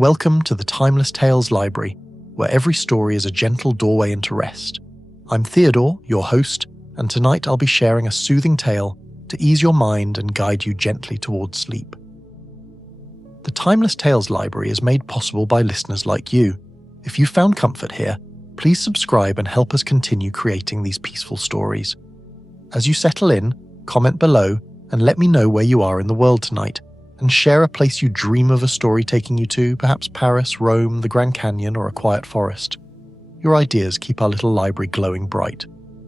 Welcome to the Timeless Tales Library, where every story is a gentle doorway into rest. I'm Theodore, your host, and tonight I'll be sharing a soothing tale to ease your mind and guide you gently towards sleep. The Timeless Tales Library is made possible by listeners like you. If you found comfort here, please subscribe and help us continue creating these peaceful stories. As you settle in, comment below and let me know where you are in the world tonight, and share a place you dream of a story taking you to, perhaps Paris, Rome, the Grand Canyon, or a quiet forest. Your ideas keep our little library glowing bright.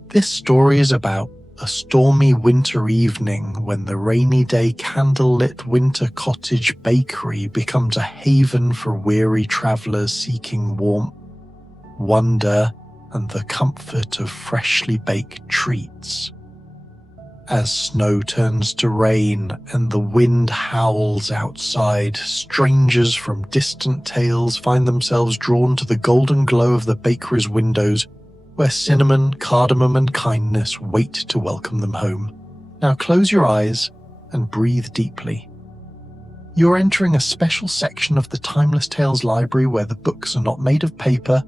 This story is about a stormy winter evening when the rainy day candlelit winter cottage bakery becomes a haven for weary travelers seeking warmth, wonder, and the comfort of freshly baked treats. As snow turns to rain and the wind howls outside, strangers from distant tales find themselves drawn to the golden glow of the bakery's windows, where cinnamon, cardamom, and kindness wait to welcome them home. Now close your eyes and breathe deeply. You're entering a special section of the Timeless Tales Library where the books are not made of paper,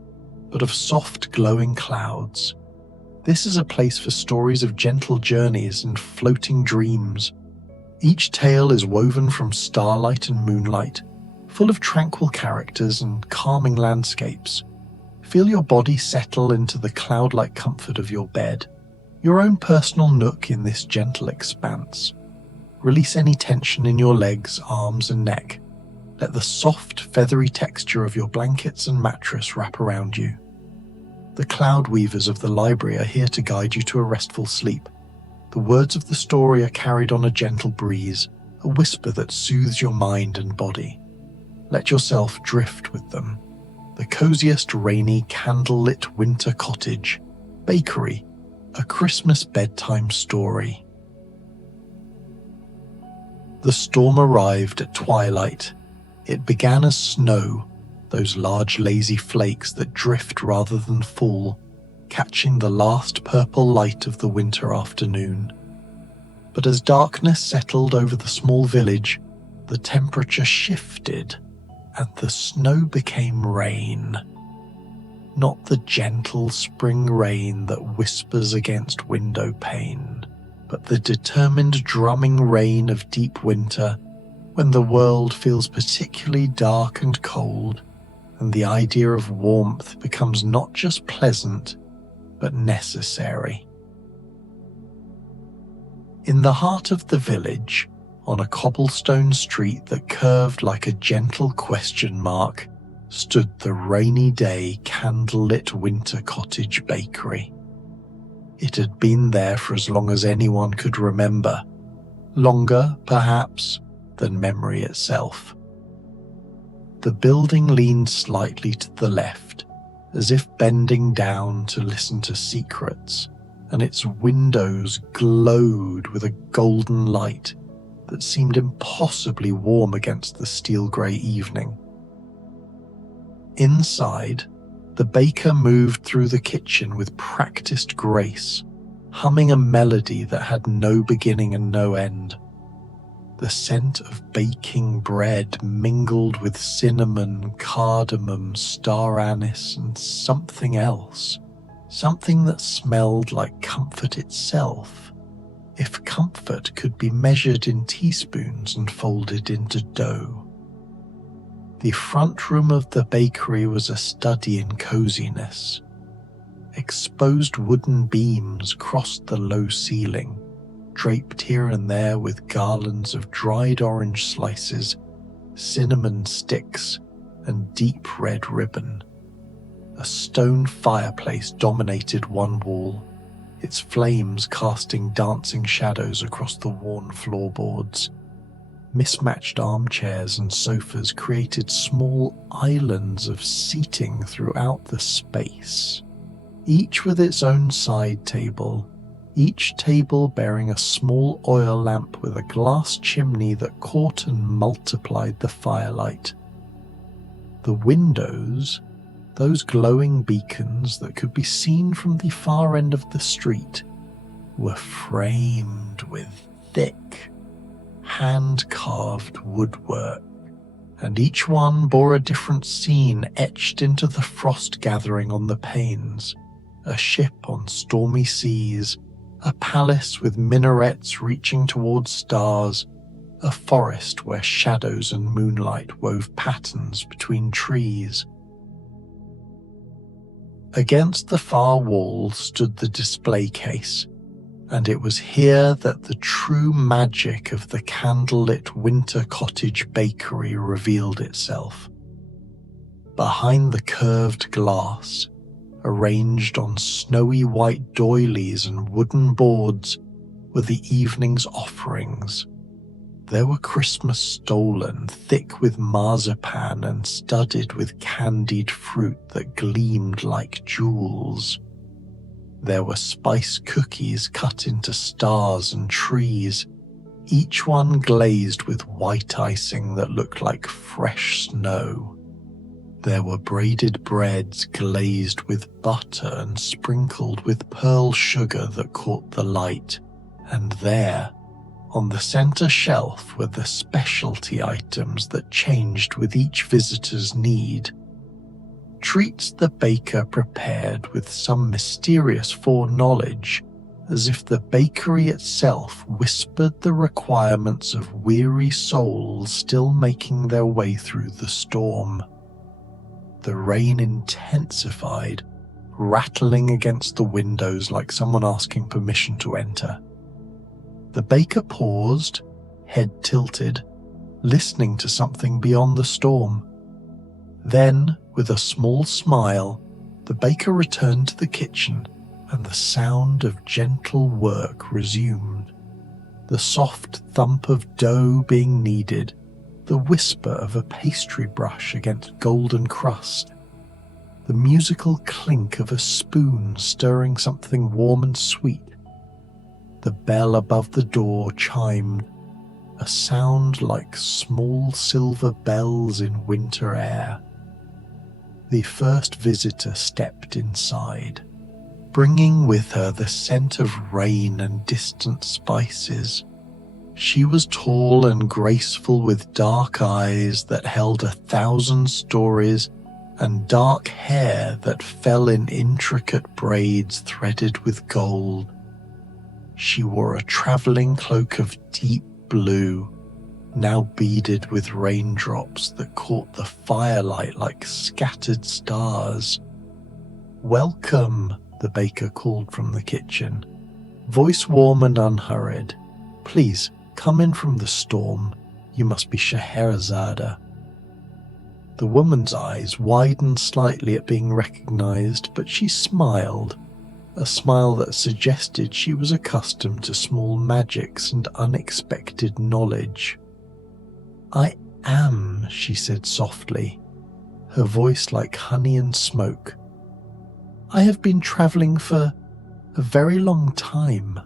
but of soft, glowing clouds. This is a place for stories of gentle journeys and floating dreams. Each tale is woven from starlight and moonlight, full of tranquil characters and calming landscapes. Feel your body settle into the cloud-like comfort of your bed, your own personal nook in this gentle expanse. Release any tension in your legs, arms, and neck. Let the soft, feathery texture of your blankets and mattress wrap around you. The cloud weavers of the library are here to guide you to a restful sleep. The words of the story are carried on a gentle breeze, a whisper that soothes your mind and body. Let yourself drift with them. The coziest rainy candlelit winter cottage, bakery, a Christmas bedtime story. The storm arrived at twilight. It began as snow, those large lazy flakes that drift rather than fall, catching the last purple light of the winter afternoon. But as darkness settled over the small village, the temperature shifted and the snow became rain. Not the gentle spring rain that whispers against window pane, but the determined drumming rain of deep winter, when the world feels particularly dark and cold, and the idea of warmth becomes not just pleasant, but necessary. In the heart of the village, on a cobblestone street that curved like a gentle question mark, stood the rainy day candlelit winter cottage bakery. It had been there for as long as anyone could remember, longer, perhaps, than memory itself. The building leaned slightly to the left, as if bending down to listen to secrets, and its windows glowed with a golden light that seemed impossibly warm against the steel-grey evening. Inside, the baker moved through the kitchen with practiced grace, humming a melody that had no beginning and no end. The scent of baking bread mingled with cinnamon, cardamom, star anise, and something else. Something that smelled like comfort itself, if comfort could be measured in teaspoons and folded into dough. The front room of the bakery was a study in coziness. Exposed wooden beams crossed the low ceiling, draped here and there with garlands of dried orange slices, cinnamon sticks, and deep red ribbon. A stone fireplace dominated one wall, its flames casting dancing shadows across the worn floorboards. Mismatched armchairs and sofas created small islands of seating throughout the space, each with its own side table, each table bearing a small oil lamp with a glass chimney that caught and multiplied the firelight. The windows, those glowing beacons that could be seen from the far end of the street, were framed with thick, hand-carved woodwork and each one bore a different scene etched into the frost gathering on the panes. A ship on stormy seas, a palace with minarets reaching towards stars, a forest where shadows and moonlight wove patterns between trees. Against the far wall stood the display case, and it was here that the true magic of the candlelit winter cottage bakery revealed itself. Behind the curved glass, arranged on snowy white doilies and wooden boards, were the evening's offerings. There were Christmas stollen, thick with marzipan and studded with candied fruit that gleamed like jewels. There were spice cookies cut into stars and trees, each one glazed with white icing that looked like fresh snow. There were braided breads glazed with butter and sprinkled with pearl sugar that caught the light, and there, on the center shelf, were the specialty items that changed with each visitor's need. Treats the baker prepared with some mysterious foreknowledge, as if the bakery itself whispered the requirements of weary souls still making their way through the storm. The rain intensified, rattling against the windows like someone asking permission to enter. The baker paused, head tilted, listening to something beyond the storm. Then, with a small smile, the baker returned to the kitchen, and the sound of gentle work resumed. The soft thump of dough being kneaded, the whisper of a pastry brush against golden crust, the musical clink of a spoon stirring something warm and sweet. The bell above the door chimed, a sound like small silver bells in winter air. The first visitor stepped inside, bringing with her the scent of rain and distant spices. She was tall and graceful, with dark eyes that held 1,000 stories and dark hair that fell in intricate braids threaded with gold. She wore a traveling cloak of deep blue, now beaded with raindrops that caught the firelight like scattered stars. "Welcome," the baker called from the kitchen, voice warm and unhurried. "Please, come in from the storm. You must be Scheherazade." The woman's eyes widened slightly at being recognized, but she smiled, a smile that suggested she was accustomed to small magics and unexpected knowledge. "I am," she said softly, her voice like honey and smoke. "I have been traveling for a very long time.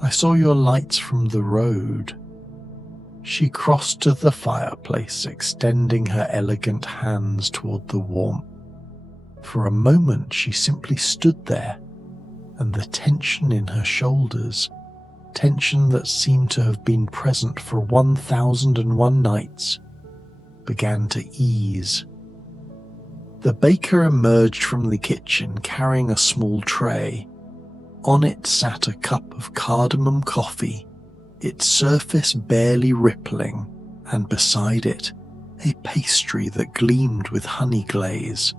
I saw your lights from the road." She crossed to the fireplace, extending her elegant hands toward the warmth. For a moment she simply stood there, and the tension in her shoulders, tension that seemed to have been present for 1001 nights, began to ease. The baker emerged from the kitchen carrying a small tray. On it sat a cup of cardamom coffee, its surface barely rippling, and beside it, a pastry that gleamed with honey glaze.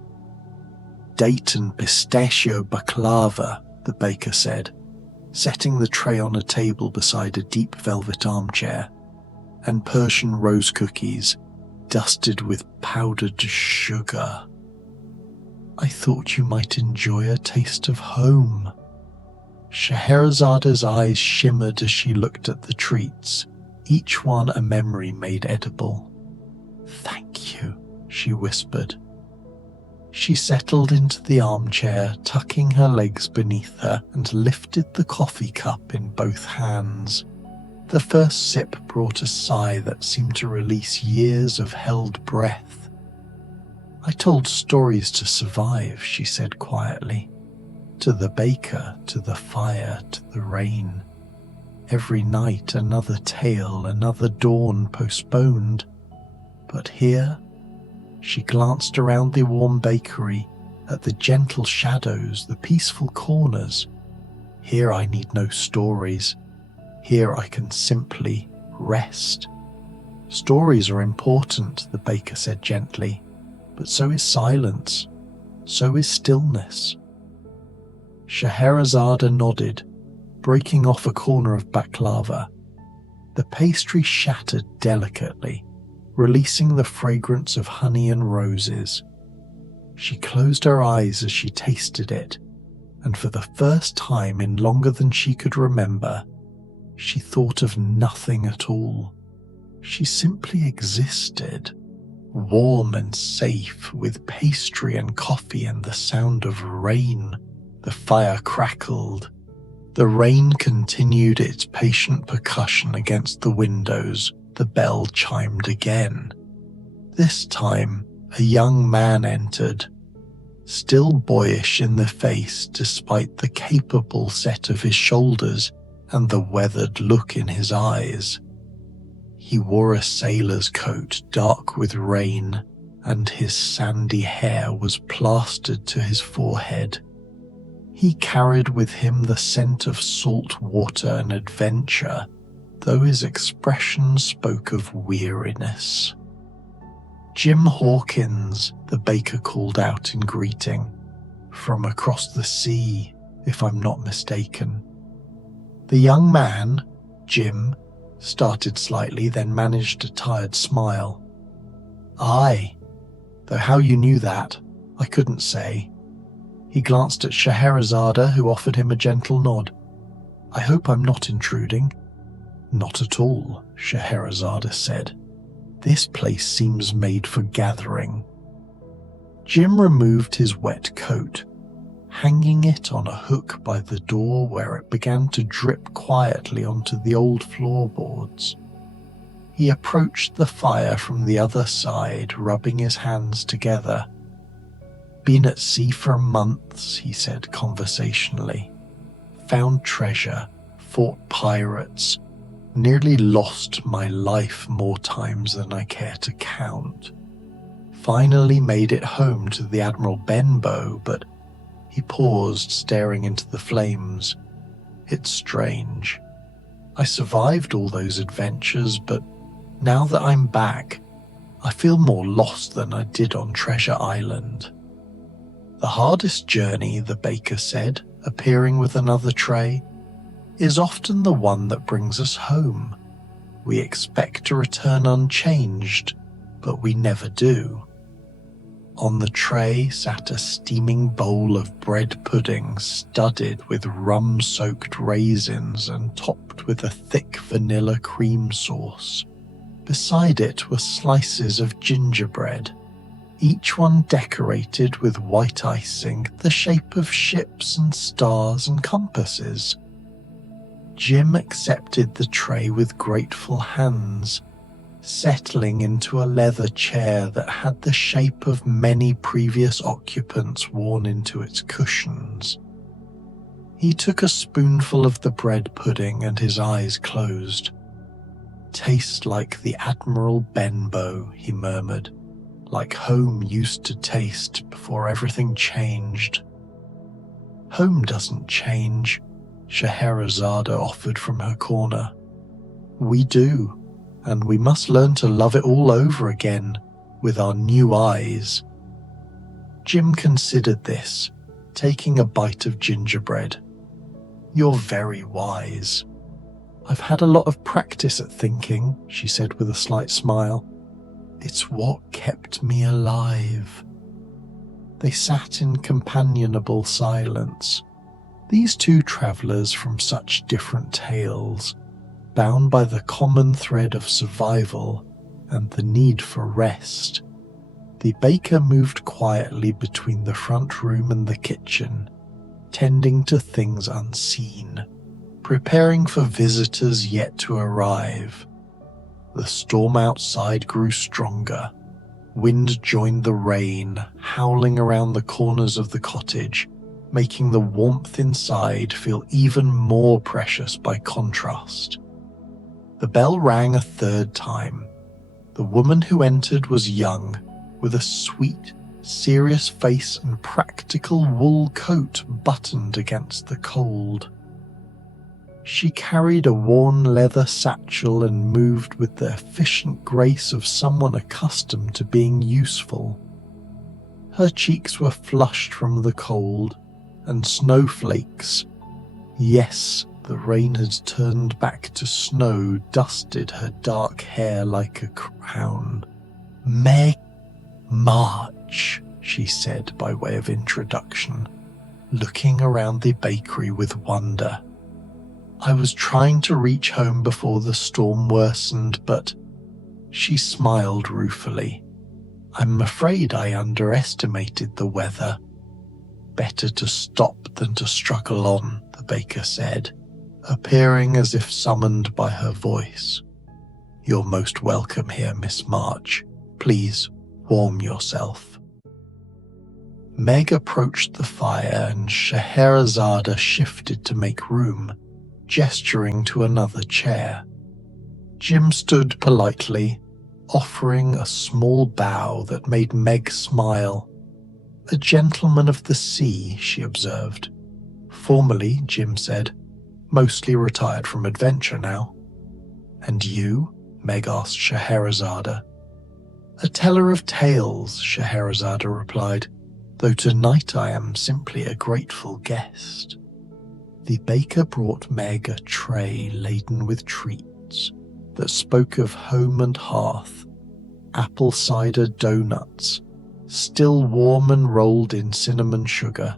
"Date and pistachio baklava," the baker said, setting the tray on a table beside a deep velvet armchair, "and Persian rose cookies, dusted with powdered sugar. I thought you might enjoy a taste of home." Scheherazade's eyes shimmered as she looked at the treats, each one a memory made edible. "Thank you," she whispered. She settled into the armchair, tucking her legs beneath her, and lifted the coffee cup in both hands. The first sip brought a sigh that seemed to release years of held breath. "I told stories to survive," she said quietly. To the baker, to the fire, to the rain. Every night another tale, another dawn postponed. But here, she glanced around the warm bakery at the gentle shadows, the peaceful corners. Here I need no stories. Here I can simply rest. Stories are important, the baker said gently, but so is silence. So is stillness. Scheherazade nodded, breaking off a corner of baklava. The pastry shattered delicately, releasing the fragrance of honey and roses. She closed her eyes as she tasted it, and for the first time in longer than she could remember, she thought of nothing at all. She simply existed, warm and safe, with pastry and coffee and the sound of rain. The fire crackled. The rain continued its patient percussion against the windows. The bell chimed again. This time, a young man entered, still boyish in the face despite the capable set of his shoulders and the weathered look in his eyes. He wore a sailor's coat dark with rain, and his sandy hair was plastered to his forehead. He carried with him the scent of salt water and adventure, though his expression spoke of weariness. "Jim Hawkins," the baker called out in greeting. "From across the sea, if I'm not mistaken." The young man, Jim, started slightly, then managed a tired smile. "Aye, though how you knew that, I couldn't say." He glanced at Scheherazade, who offered him a gentle nod. "I hope I'm not intruding." "Not at all," Scheherazade said. "This place seems made for gathering." Jim removed his wet coat, hanging it on a hook by the door where it began to drip quietly onto the old floorboards. He approached the fire from the other side, rubbing his hands together. "Been at sea for months," he said conversationally. "Found treasure, fought pirates, nearly lost my life more times than I care to count. Finally made it home to the Admiral Benbow, but..." He paused, staring into the flames. "It's strange. I survived all those adventures, but now that I'm back, I feel more lost than I did on Treasure Island." "The hardest journey," the baker said, appearing with another tray, "is often the one that brings us home. We expect to return unchanged, but we never do." On the tray sat a steaming bowl of bread pudding studded with rum-soaked raisins and topped with a thick vanilla cream sauce. Beside it were slices of gingerbread, each one decorated with white icing the shape of ships and stars and compasses. Jim accepted the tray with grateful hands, settling into a leather chair that had the shape of many previous occupants worn into its cushions. He took a spoonful of the bread pudding and his eyes closed. "Tastes like the Admiral Benbow," he murmured, "like home used to taste before everything changed." "Home doesn't change," Scheherazade offered from her corner. "We do. And we must learn to love it all over again, with our new eyes." Jim considered this, taking a bite of gingerbread. "You're very wise." "I've had a lot of practice at thinking," she said with a slight smile. "It's what kept me alive." They sat in companionable silence, these two travellers from such different tales, bound by the common thread of survival and the need for rest. The baker moved quietly between the front room and the kitchen, tending to things unseen, preparing for visitors yet to arrive. The storm outside grew stronger. Wind joined the rain, howling around the corners of the cottage, making the warmth inside feel even more precious by contrast. The bell rang a third time. The woman who entered was young, with a sweet, serious face and practical wool coat buttoned against the cold. She carried a worn leather satchel and moved with the efficient grace of someone accustomed to being useful. Her cheeks were flushed from the cold, and snowflakes, yes, the rain had turned back to snow, dusted her dark hair like a crown. "Meg March," she said by way of introduction, looking around the bakery with wonder. "I was trying to reach home before the storm worsened, but—" She smiled ruefully. "I'm afraid I underestimated the weather." "Better to stop than to struggle on," the baker said, appearing as if summoned by her voice. "You're most welcome here, Miss March. Please warm yourself." Meg approached the fire and Scheherazade shifted to make room, gesturing to another chair. Jim stood politely, offering a small bow that made Meg smile. "A gentleman of the sea," she observed. "Formerly," Jim said, "mostly retired from adventure now." "And you?" Meg asked Scheherazade. "A teller of tales," Scheherazade replied, "though tonight I am simply a grateful guest." The baker brought Meg a tray laden with treats that spoke of home and hearth, apple cider doughnuts, still warm and rolled in cinnamon sugar,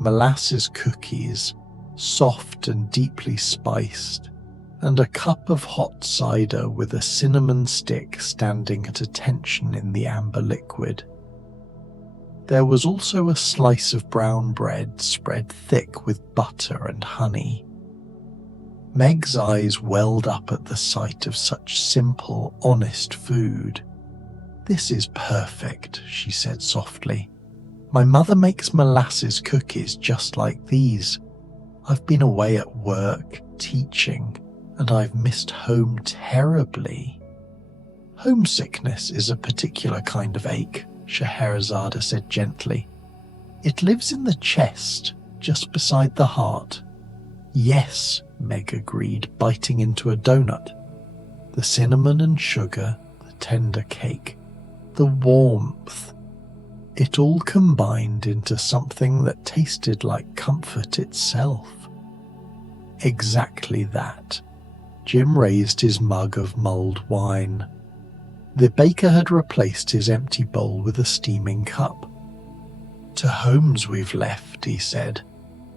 molasses cookies, soft and deeply spiced, and a cup of hot cider with a cinnamon stick standing at attention in the amber liquid. There was also a slice of brown bread spread thick with butter and honey. Meg's eyes welled up at the sight of such simple, honest food. "This is perfect," she said softly. "My mother makes molasses cookies just like these. I've been away at work, teaching, and I've missed home terribly." "Homesickness is a particular kind of ache," Scheherazade said gently. "It lives in the chest, just beside the heart." "Yes," Meg agreed, biting into a donut. The cinnamon and sugar, the tender cake, the warmth. It all combined into something that tasted like comfort itself. Exactly that. Jim raised his mug of mulled wine. The baker had replaced his empty bowl with a steaming cup. "To homes we've left," he said,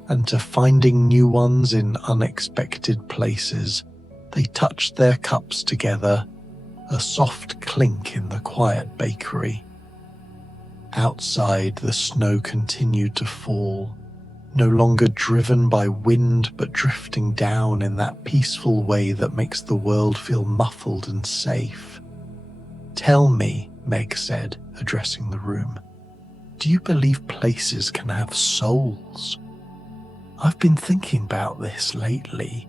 "and to finding new ones in unexpected places." They touched their cups together, a soft clink in the quiet bakery. Outside, the snow continued to fall, no longer driven by wind but drifting down in that peaceful way that makes the world feel muffled and safe. "Tell me," Meg said, addressing the room, "do you believe places can have souls? I've been thinking about this lately.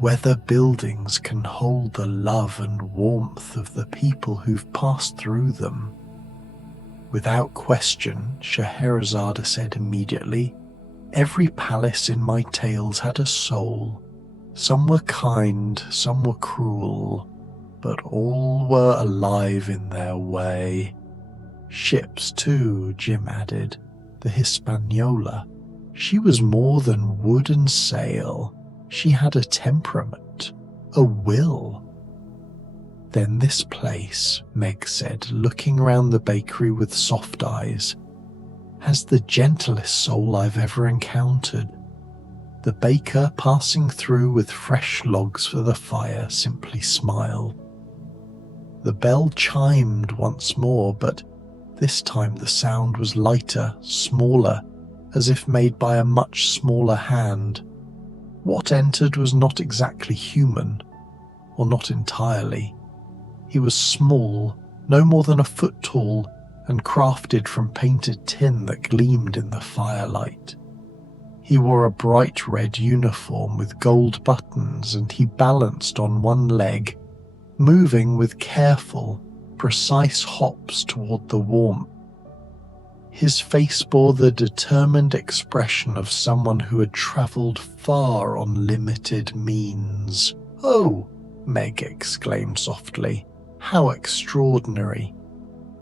Whether buildings can hold the love and warmth of the people who've passed through them." "Without question," Scheherazade said immediately, "every palace in my tales had a soul. Some were kind, some were cruel, but all were alive in their way." "Ships too," Jim added. "The Hispaniola. She was more than wood and sail. She had a temperament, a will." "Then this place," Meg said, looking round the bakery with soft eyes, "has the gentlest soul I've ever encountered." The baker, passing through with fresh logs for the fire, simply smiled. The bell chimed once more, but this time the sound was lighter, smaller, as if made by a much smaller hand. What entered was not exactly human, or not entirely. He was small, no more than a foot tall, and crafted from painted tin that gleamed in the firelight. He wore a bright red uniform with gold buttons, and he balanced on one leg, moving with careful, precise hops toward the warmth. His face bore the determined expression of someone who had travelled far on limited means. "Oh," Meg exclaimed softly, "how extraordinary."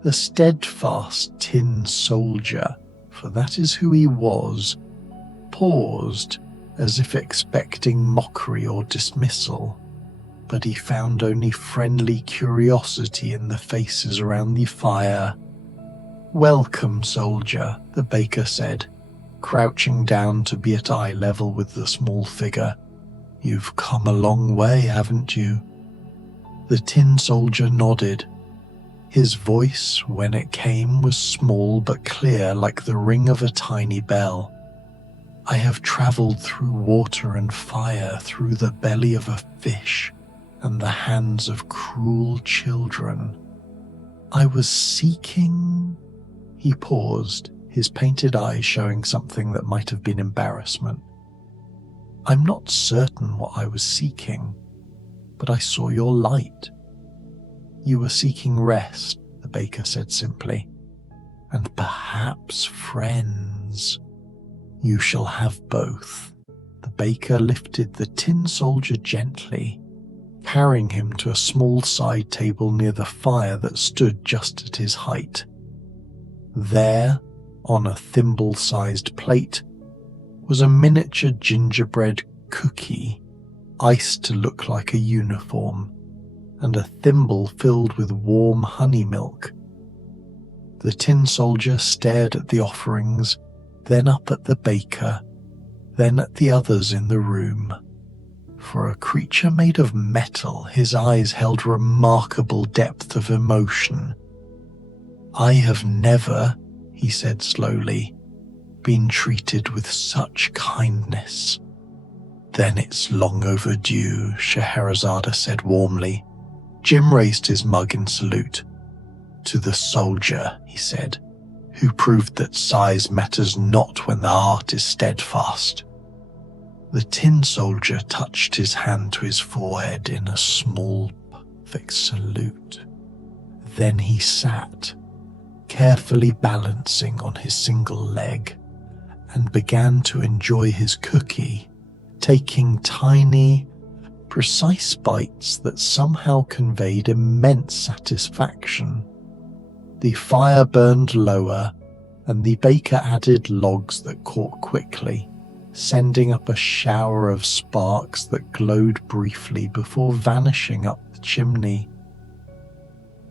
The steadfast tin soldier, for that is who he was, paused as if expecting mockery or dismissal, but he found only friendly curiosity in the faces around the fire. "Welcome, soldier," the baker said, crouching down to be at eye level with the small figure. "You've come a long way, haven't you?" The tin soldier nodded. His voice, when it came, was small but clear, like the ring of a tiny bell. "I have travelled through water and fire, through the belly of a fish and the hands of cruel children. I was seeking—" He paused, his painted eyes showing something that might have been embarrassment. "I'm not certain what I was seeking, but I saw your light." "You were seeking rest," the baker said simply, "and perhaps friends. You shall have both." The baker lifted the tin soldier gently, carrying him to a small side table near the fire that stood just at his height. There, on a thimble-sized plate, was a miniature gingerbread cookie, iced to look like a uniform, and a thimble filled with warm honey milk. The tin soldier stared at the offerings, then up at the baker, then at the others in the room. For a creature made of metal, his eyes held remarkable depth of emotion. "I have never," he said slowly, "been treated with such kindness." "Then it's long overdue," Scheherazade said warmly. Jim raised his mug in salute. "To the soldier," he said, "who proved that size matters not when the heart is steadfast." The tin soldier touched his hand to his forehead in a small, perfect salute. Then he sat, carefully balancing on his single leg, and began to enjoy his cookie, taking tiny, precise bites that somehow conveyed immense satisfaction. The fire burned lower, and the baker added logs that caught quickly, sending up a shower of sparks that glowed briefly before vanishing up the chimney.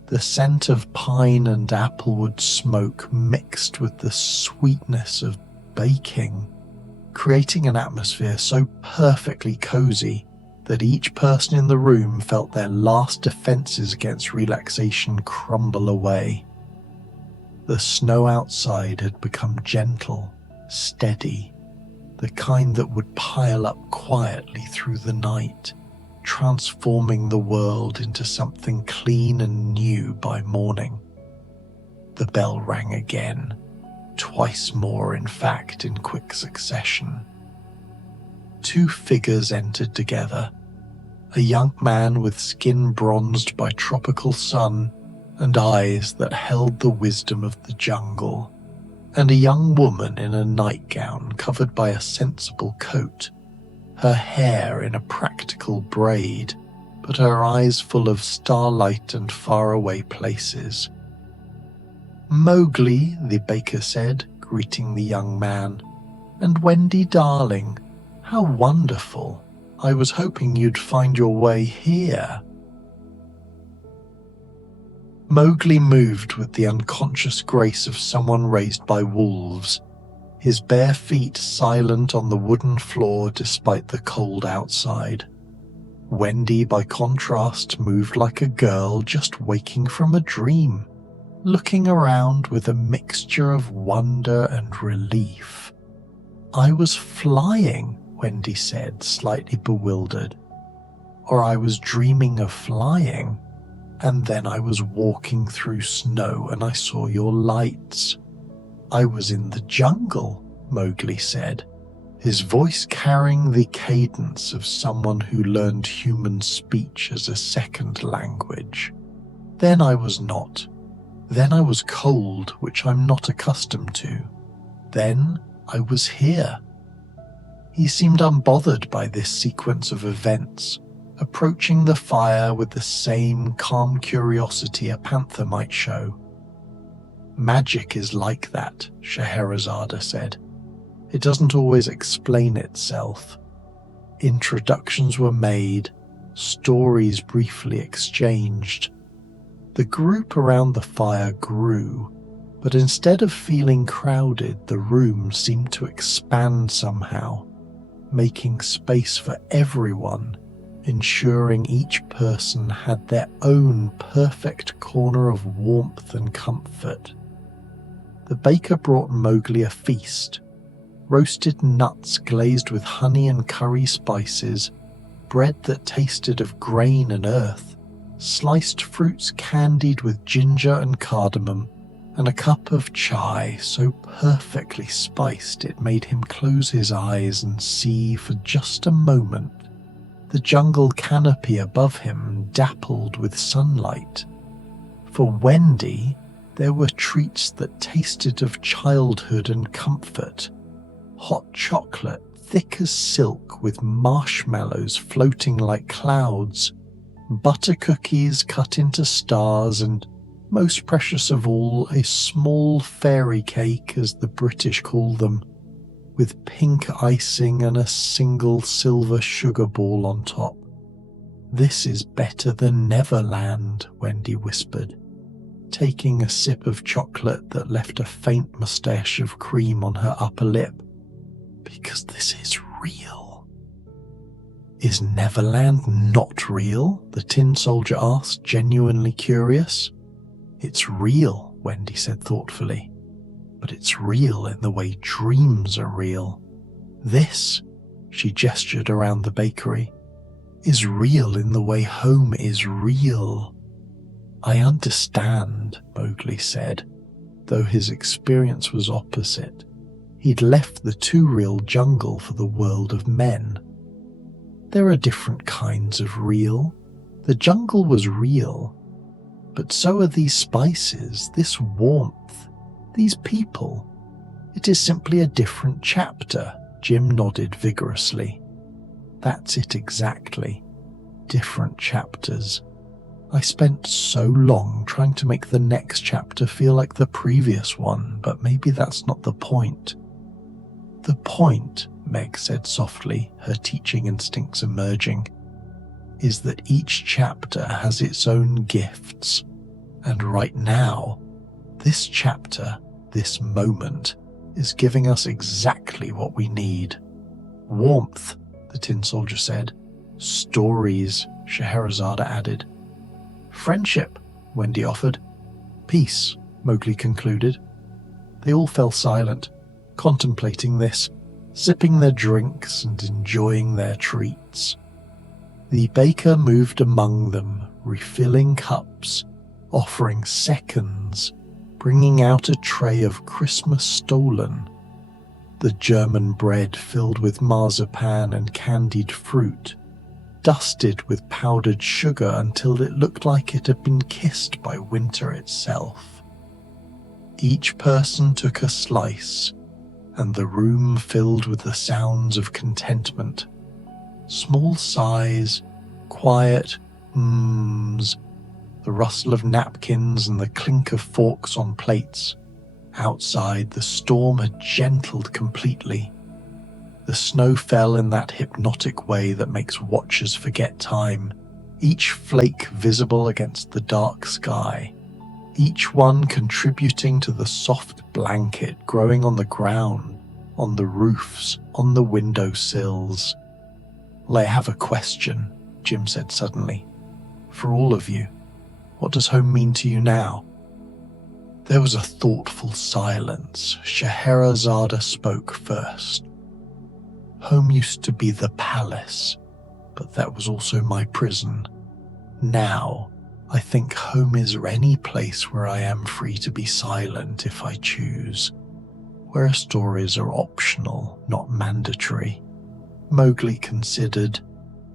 The scent of pine and applewood smoke mixed with the sweetness of baking, creating an atmosphere so perfectly cozy that each person in the room felt their last defenses against relaxation crumble away. The snow outside had become gentle, steady, the kind that would pile up quietly through the night, transforming the world into something clean and new by morning. The bell rang again, twice more in fact in quick succession. Two figures entered together, a young man with skin bronzed by tropical sun and eyes that held the wisdom of the jungle, and a young woman in a nightgown covered by a sensible coat, her hair in a practical braid, but her eyes full of starlight and faraway places. "Mowgli," the baker said, greeting the young man, "and Wendy, darling, how wonderful. I was hoping you'd find your way here." Mowgli moved with the unconscious grace of someone raised by wolves, his bare feet silent on the wooden floor despite the cold outside. Wendy, by contrast, moved like a girl just waking from a dream, looking around with a mixture of wonder and relief. "I was flying," Wendy said, slightly bewildered. "Or I was dreaming of flying, and then I was walking through snow and I saw your lights." "I was in the jungle," Mowgli said, his voice carrying the cadence of someone who learned human speech as a second language. Then I was not. Then I was cold, which I'm not accustomed to. Then I was here. He seemed unbothered by this sequence of events, approaching the fire with the same calm curiosity a panther might show. Magic is like that, Scheherazade said. It doesn't always explain itself. Introductions were made, stories briefly exchanged. The group around the fire grew, but instead of feeling crowded, the room seemed to expand somehow, making space for everyone, ensuring each person had their own perfect corner of warmth and comfort. The baker brought Mowgli a feast: roasted nuts glazed with honey and curry spices, bread that tasted of grain and earth, sliced fruits candied with ginger and cardamom, and a cup of chai so perfectly spiced it made him close his eyes and see for just a moment the jungle canopy above him dappled with sunlight. For Wendy, there were treats that tasted of childhood and comfort: hot chocolate thick as silk with marshmallows floating like clouds, butter cookies cut into stars, and, most precious of all, a small fairy cake, as the British call them, with pink icing and a single silver sugar ball on top. "This is better than Neverland," Wendy whispered, taking a sip of chocolate that left a faint moustache of cream on her upper lip. "Because this is real." "Is Neverland not real?" the tin soldier asked, genuinely curious. "It's real," Wendy said thoughtfully, "but it's real in the way dreams are real. This," she gestured around the bakery, "is real in the way home is real." "I understand," Mowgli said, though his experience was opposite. He'd left the too-real jungle for the world of men. There are different kinds of real. The jungle was real, but so are these spices, this warmth, these people. It is simply a different chapter. Jim nodded vigorously. That's it exactly. Different chapters. I spent so long trying to make the next chapter feel like the previous one, but maybe that's not the point. "The point," Meg said softly, her teaching instincts emerging, "is that each chapter has its own gifts. And right now, this chapter, this moment, is giving us exactly what we need." "Warmth," the tin soldier said. "Stories," Scheherazade added. "Friendship," Wendy offered. "Peace," Mowgli concluded. They all fell silent, contemplating this, sipping their drinks and enjoying their treats. The baker moved among them, refilling cups, offering seconds, bringing out a tray of Christmas stollen, the German bread filled with marzipan and candied fruit, dusted with powdered sugar until it looked like it had been kissed by winter itself. Each person took a slice, and the room filled with the sounds of contentment. Small sighs, quiet mms, the rustle of napkins and the clink of forks on plates. Outside, the storm had gentled completely. The snow fell in that hypnotic way that makes watchers forget time, each flake visible against the dark sky, each one contributing to the soft blanket growing on the ground, on the roofs, on the windowsills. "Well, I have a question," Jim said suddenly. "For all of you, what does home mean to you now?" There was a thoughtful silence. Scheherazade spoke first. "Home used to be the palace, but that was also my prison. Now, I think home is any place where I am free to be silent if I choose, where stories are optional, not mandatory, Mowgli considered,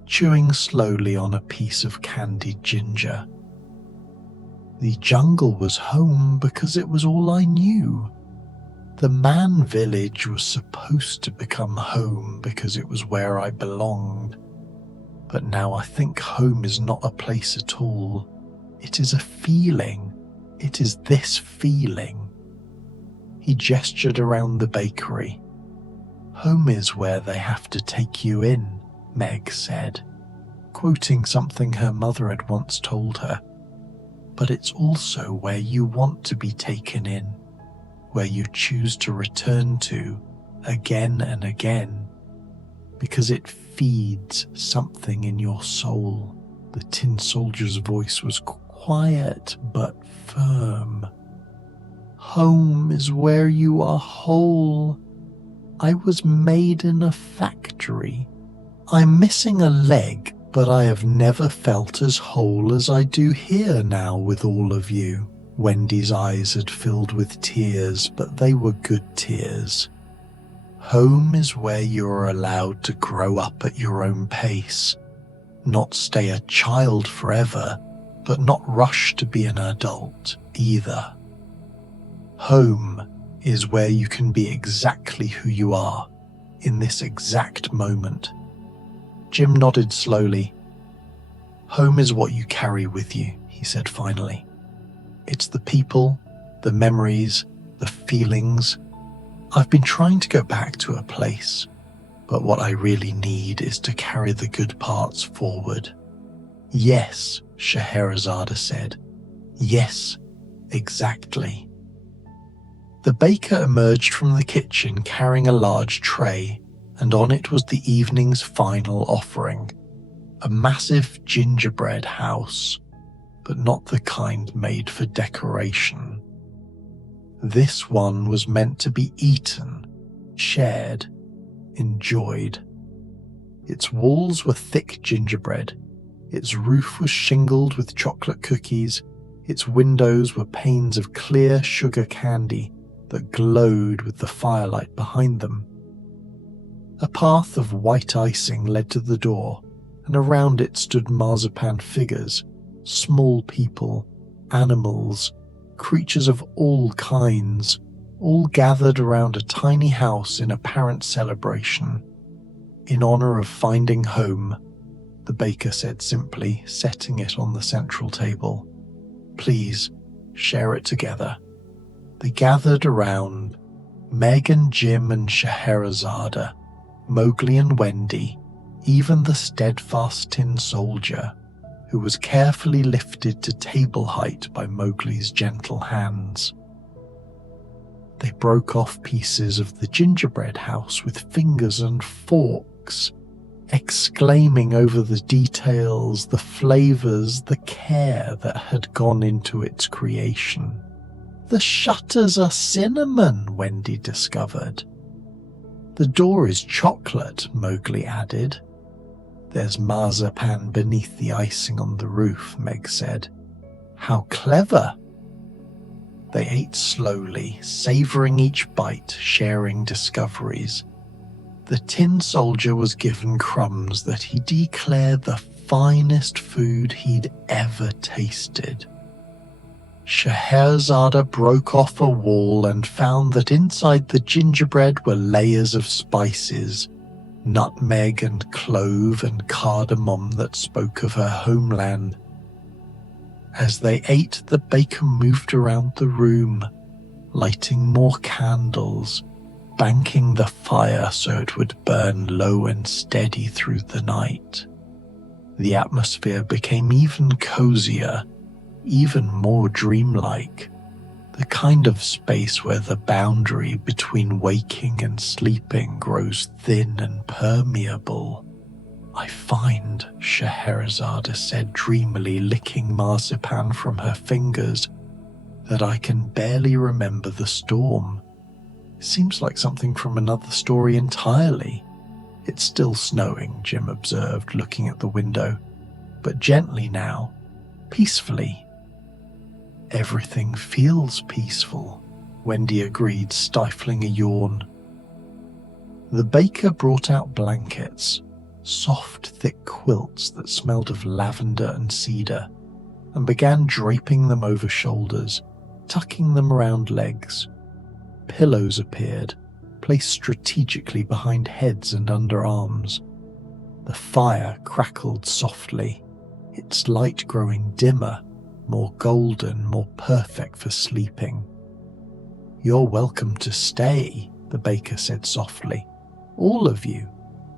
chewing slowly on a piece of candied ginger. The jungle was home because it was all I knew. The man village was supposed to become home because it was where I belonged. But now I think home is not a place at all. It is a feeling. It is this feeling. He gestured around the bakery. Home is where they have to take you in, Meg said, quoting something her mother had once told her. But it's also where you want to be taken in, where you choose to return to again and again, because it feeds something in your soul. The tin soldier's voice was quiet but firm. Home is where you are whole. I was made in a factory. I'm missing a leg, but I have never felt as whole as I do here now with all of you. Wendy's eyes had filled with tears, but they were good tears. Home is where you are allowed to grow up at your own pace, not stay a child forever, but not rush to be an adult either. Home is where you can be exactly who you are in this exact moment. Jim nodded slowly. Home is what you carry with you, he said finally. It's the people, the memories, the feelings. I've been trying to go back to a place, but what I really need is to carry the good parts forward. Yes, Scheherazade said. Yes, exactly. The baker emerged from the kitchen carrying a large tray, and on it was the evening's final offering, a massive gingerbread house, but not the kind made for decoration. This one was meant to be eaten, shared, enjoyed. Its walls were thick gingerbread, its roof was shingled with chocolate cookies, its windows were panes of clear sugar candy that glowed with the firelight behind them. A path of white icing led to the door, and around it stood marzipan figures, small people, animals, creatures of all kinds, all gathered around a tiny house in apparent celebration. In honor of finding home, the baker said simply, setting it on the central table. Please, share it together. They gathered around, Meg and Jim and Scheherazade, Mowgli and Wendy, even the steadfast tin soldier, who was carefully lifted to table height by Mowgli's gentle hands. They broke off pieces of the gingerbread house with fingers and forks, exclaiming over the details, the flavors, the care that had gone into its creation. The shutters are cinnamon, Wendy discovered. The door is chocolate, Mowgli added. There's marzipan beneath the icing on the roof, Meg said. How clever! They ate slowly, savoring each bite, sharing discoveries. The tin soldier was given crumbs that he declared the finest food he'd ever tasted. Scheherazade broke off a wall and found that inside the gingerbread were layers of spices, nutmeg and clove and cardamom that spoke of her homeland. As they ate, the baker moved around the room, lighting more candles, banking the fire so it would burn low and steady through the night. The atmosphere became even cozier, even more dreamlike, the kind of space where the boundary between waking and sleeping grows thin and permeable. I find, Scheherazade said dreamily, licking marzipan from her fingers, that I can barely remember the storm. It seems like something from another story entirely. It's still snowing, Jim observed, looking at the window, but gently now, peacefully. Everything feels peaceful, Wendy agreed, stifling a yawn. The baker brought out blankets, soft, thick quilts that smelled of lavender and cedar, and began draping them over shoulders, tucking them around legs. Pillows appeared, placed strategically behind heads and under arms. The fire crackled softly, its light growing dimmer, more golden, more perfect for sleeping. "You're welcome to stay," the baker said softly. "All of you.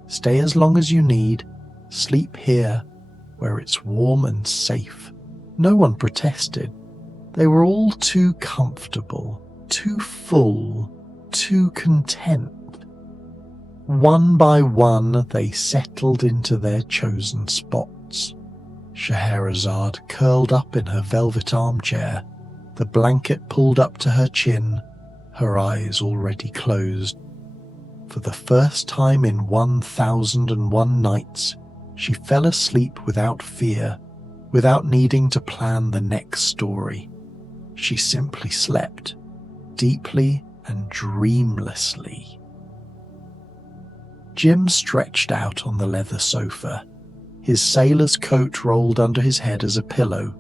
Stay as long as you need. Sleep here, where it's warm and safe." No one protested. They were all too comfortable, too full, too content. One by one, they settled into their chosen spots. Scheherazade curled up in her velvet armchair, the blanket pulled up to her chin, her eyes already closed. For the first time in 1001 nights, she fell asleep without fear, without needing to plan the next story. She simply slept, deeply and dreamlessly. Jim stretched out on the leather sofa, his sailor's coat rolled under his head as a pillow,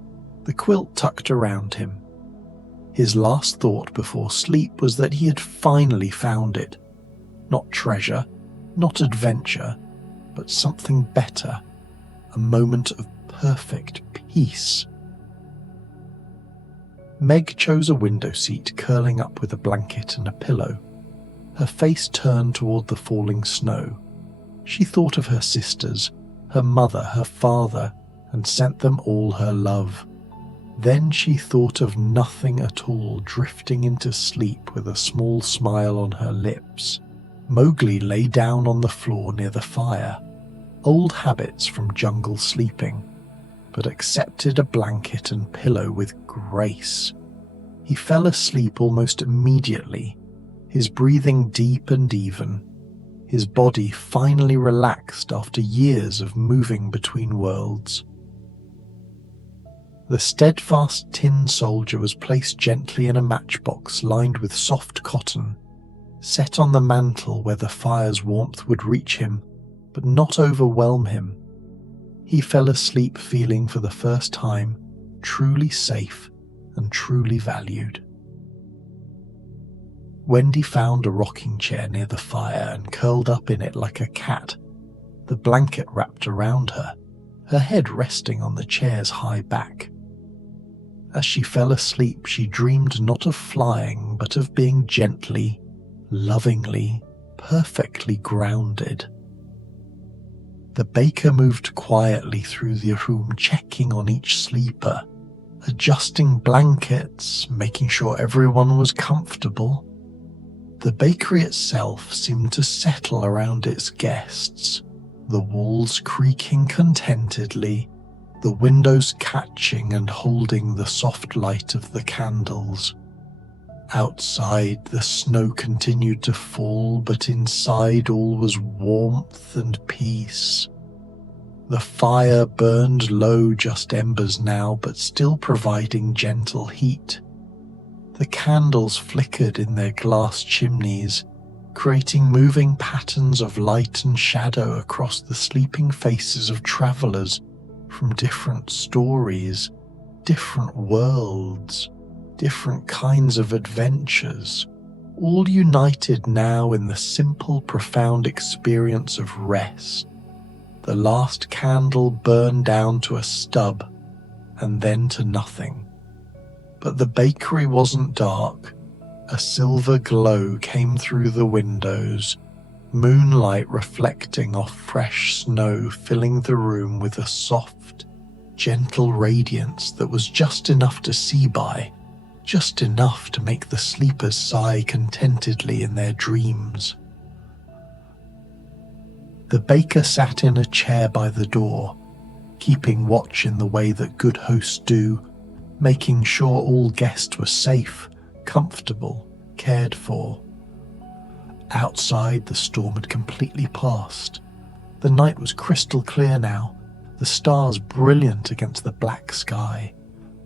the quilt tucked around him. His last thought before sleep was that he had finally found it. Not treasure, not adventure, but something better, a moment of perfect peace. Meg chose a window seat, curling up with a blanket and a pillow, her face turned toward the falling snow. She thought of her sisters, her mother, her father, and sent them all her love. Then she thought of nothing at all, drifting into sleep with a small smile on her lips. Mowgli lay down on the floor near the fire, old habits from jungle sleeping, but accepted a blanket and pillow with grace. He fell asleep almost immediately, his breathing deep and even, his body finally relaxed after years of moving between worlds. The steadfast tin soldier was placed gently in a matchbox lined with soft cotton, set on the mantel where the fire's warmth would reach him, but not overwhelm him. He fell asleep feeling for the first time truly safe and truly valued. Wendy found a rocking chair near the fire and curled up in it like a cat, the blanket wrapped around her, her head resting on the chair's high back. As she fell asleep, she dreamed not of flying, but of being gently, lovingly, perfectly grounded. The baker moved quietly through the room, checking on each sleeper, adjusting blankets, making sure everyone was comfortable. The bakery itself seemed to settle around its guests, the walls creaking contentedly, the windows catching and holding the soft light of the candles. Outside, the snow continued to fall, but inside all was warmth and peace. The fire burned low, just embers now, but still providing gentle heat. The candles flickered in their glass chimneys, creating moving patterns of light and shadow across the sleeping faces of travelers from different stories, different worlds, different kinds of adventures, all united now in the simple, profound experience of rest. The last candle burned down to a stub, and then to nothing. But the bakery wasn't dark. A silver glow came through the windows, moonlight reflecting off fresh snow, filling the room with a soft, gentle radiance that was just enough to see by, just enough to make the sleepers sigh contentedly in their dreams. The baker sat in a chair by the door, keeping watch in the way that good hosts do, making sure all guests were safe, comfortable, cared for. Outside, the storm had completely passed. The night was crystal clear now, the stars brilliant against the black sky,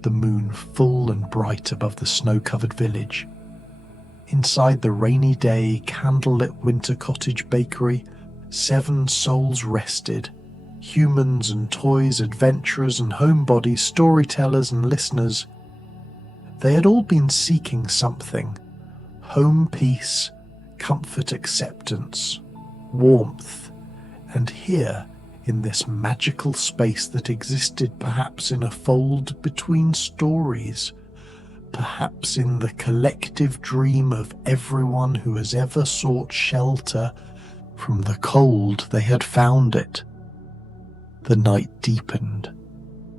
the moon full and bright above the snow-covered village. Inside the rainy day, candlelit winter cottage bakery, 7 souls rested. Humans and toys, adventurers and homebodies, storytellers and listeners. They had all been seeking something. Home peace, comfort acceptance, warmth. And here, in this magical space that existed perhaps in a fold between stories, perhaps in the collective dream of everyone who has ever sought shelter from the cold, they had found it. The night deepened.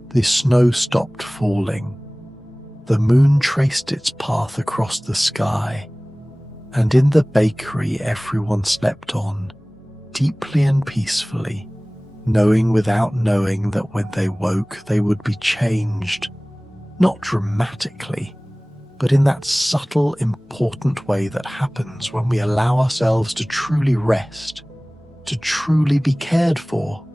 The snow stopped falling. The moon traced its path across the sky. And in the bakery everyone slept on, deeply and peacefully, knowing without knowing that when they woke they would be changed, not dramatically, but in that subtle, important way that happens when we allow ourselves to truly rest, to truly be cared for,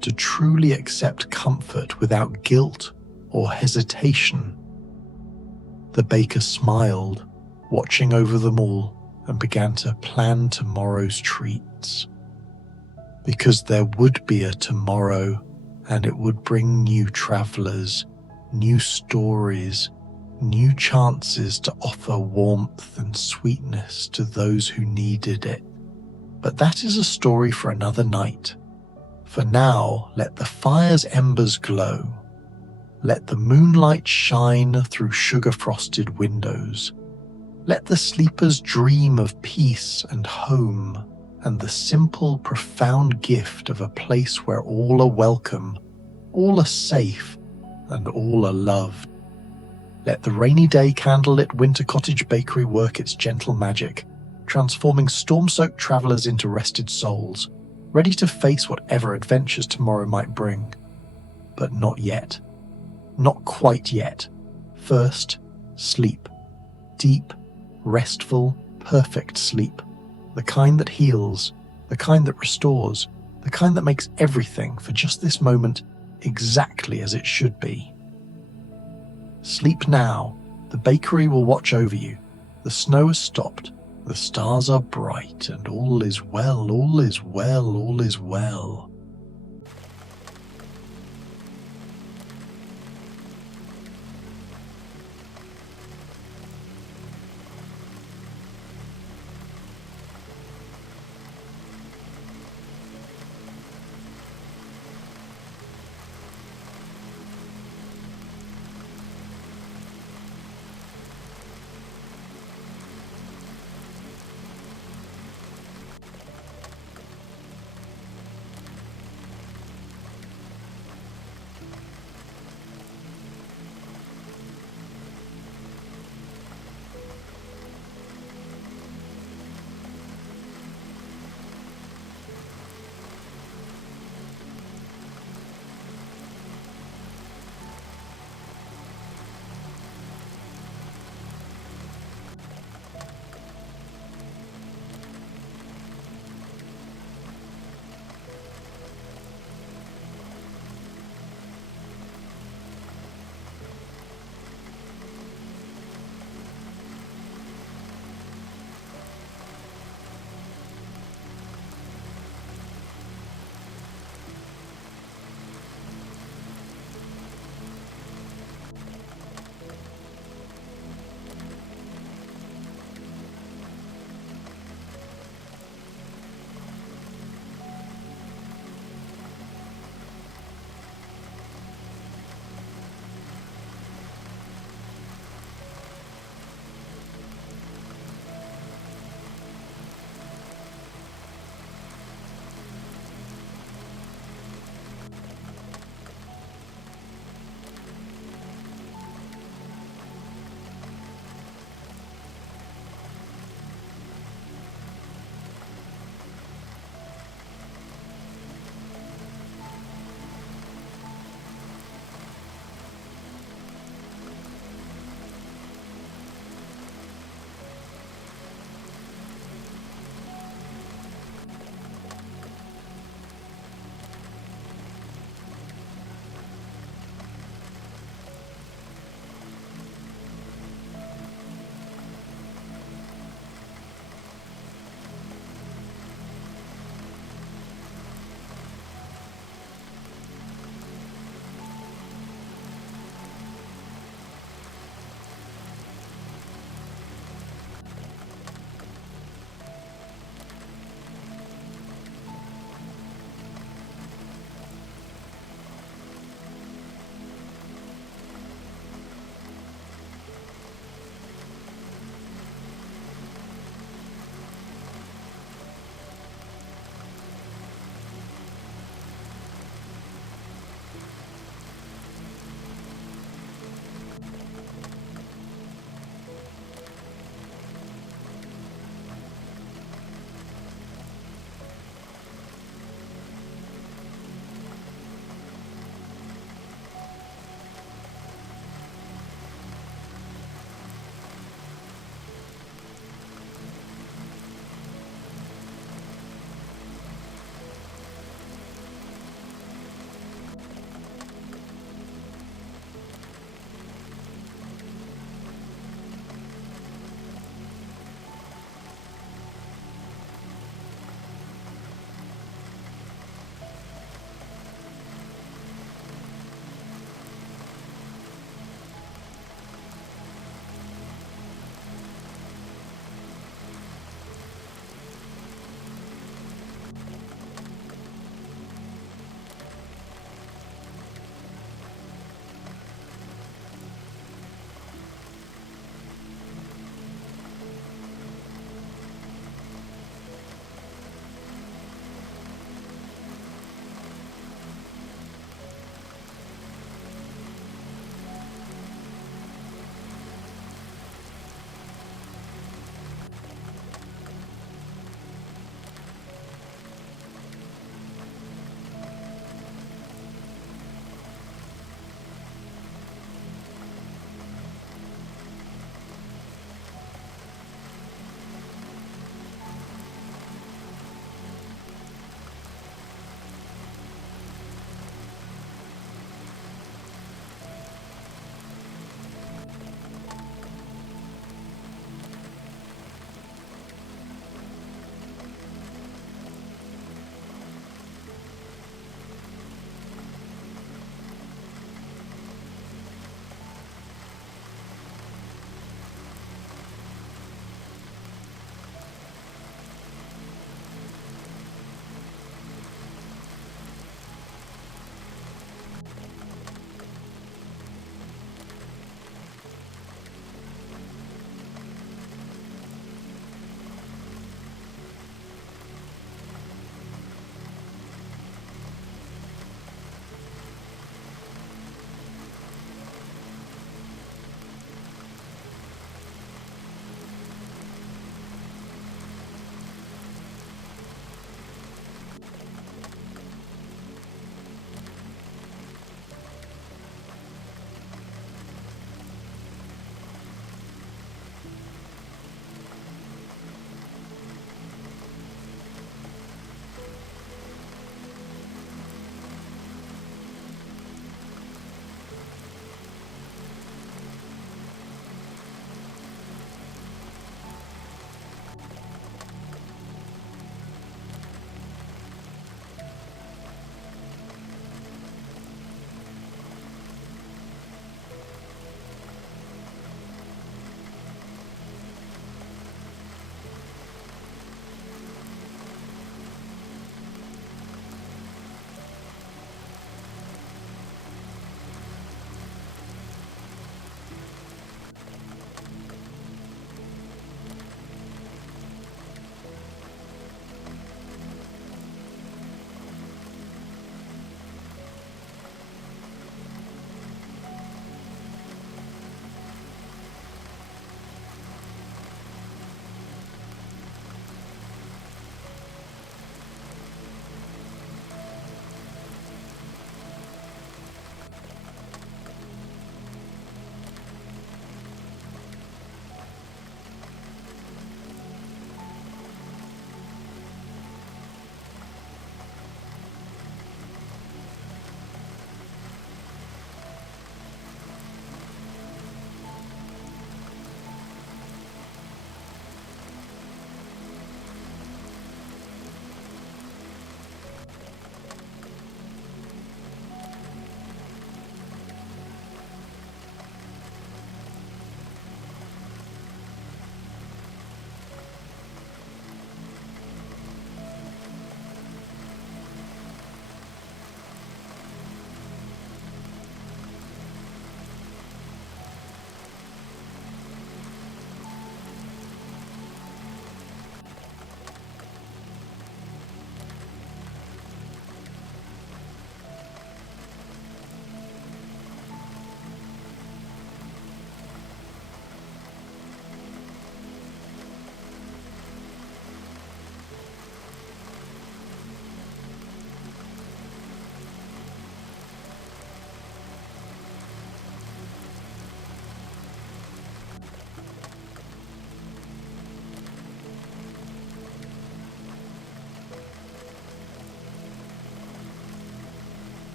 to truly accept comfort without guilt or hesitation. The baker smiled, watching over them all, and began to plan tomorrow's treats. Because there would be a tomorrow, and it would bring new travelers, new stories, new chances to offer warmth and sweetness to those who needed it. But that is a story for another night. For now, let the fire's embers glow. Let the moonlight shine through sugar-frosted windows. Let the sleepers dream of peace and home, and the simple, profound gift of a place where all are welcome, all are safe, and all are loved. Let the rainy day candlelit winter cottage bakery work its gentle magic, transforming storm-soaked travelers into rested souls, ready to face whatever adventures tomorrow might bring. But not yet. Not quite yet. First, sleep. Deep, restful, perfect sleep. The kind that heals, the kind that restores, the kind that makes everything, for just this moment, exactly as it should be. Sleep now. The bakery will watch over you. The snow has stopped. The stars are bright, and all is well, all is well, all is well.